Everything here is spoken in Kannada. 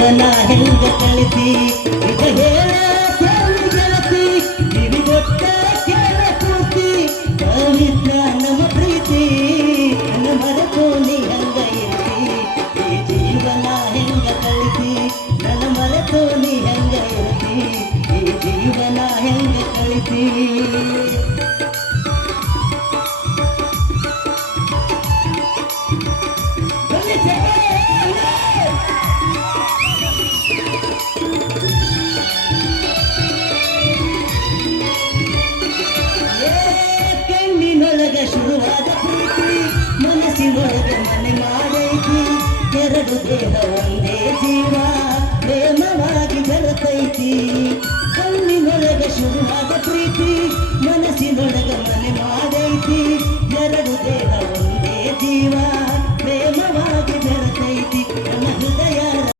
ಜೀವನ ಹೆಂಗ ಕಳಿತಿ ಈಗ ಹೇಳ ಗೆಳತಿ ಕಿವಿಗೊಟ್ಟ ಕೇಳ ಕೂತಿ ಪವಿತ್ರ ನಮ್ಮ ಪ್ರೀತಿ ನನ್ನ ಮರೆತು ನೀ ಹಂಗ ಇರ್ತಿ ಈ ಜೀವನ ಹೆಂಗ ಕಳಿತಿ ನನ್ನ ಮರೆತು ನೀ ಹೆಂಗ ಇರ್ತಿ ಈ ಜೀವನ ಹೆಂಗ ಕಳಿತಿ ಶುರುವಾದ ಪ್ರೀತಿ ಮನಸ್ಸಿನೊಳಗೆ ಮನೆ ಮಾಡೈತಿ ಎರಡು ದೇಹ ಒಂದೇ